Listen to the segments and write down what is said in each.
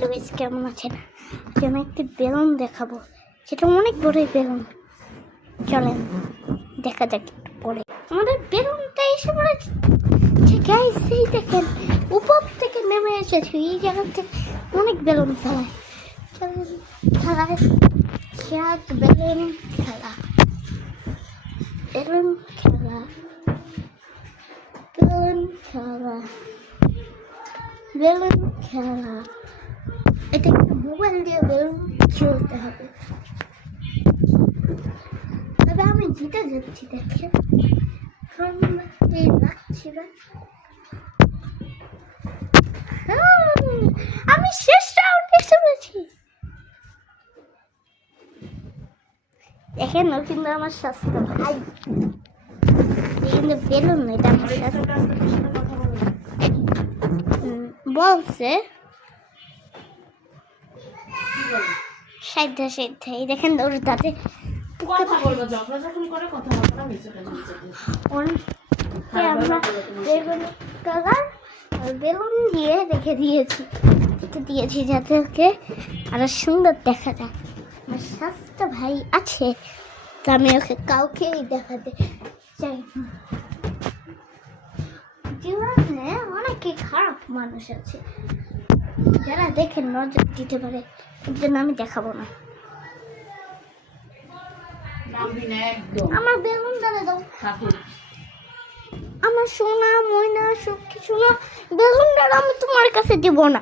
Luis কেমন আছেন? আমি একটি বেলুন দেখাবো, সেটা অনেক বড় বেলুন। চলেন দেখা যাক একটু পরে। আমাদের বেলুনটা এসে পড়েছে গাইস, এই দেখেন উপর থেকে নেমে এসেছে। এই জায়গা থেকে অনেক বেলুন ফেলায়। চলেন খেলায় খেয়াক বেলুন খেলা, বেলুন খেলা, বেলুন খেলা, বেলুন খেলা। এটা মোবাইল দিয়ে বেলুন খেলতে হবে। তবে আমি জিতে যাচ্ছি, দেখেন লাগছি না। আমি শেষ রাউন্ডে এসে পড়েছি। দেখেন ও কিন্তু আমার স্বাস্থ্য ভাই, কিন্তু বেলুন না, এটা আমার স্বাস্থ্য বলছে সাইডে সাইডে। এই দেখেন ওর দাঁতে আমরা বেলুন কালার বেলুন দিয়ে রেখে দিয়েছি, যাতে ওকে আরো সুন্দর দেখা যায়। আমার স্বাস্থ্য ভাই আছে, তো আমি ওকে কাউকেই দেখাতে চাই না। জীবনে অনেকে খারাপ মানুষ আছে যারা দেখে নজর দিতে পারে, এর জন্য আমি দেখাবো না। আমার বেলুন দ্বারা দাও, আমার সোনা ময়না সব কিছু না, বেলুন দ্বারা আমি তোমার কাছে দিব না।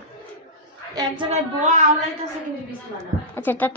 এক জায়গায় বোয়া আলাইতাছে কিন্তু বিছানা। আচ্ছা টাটা।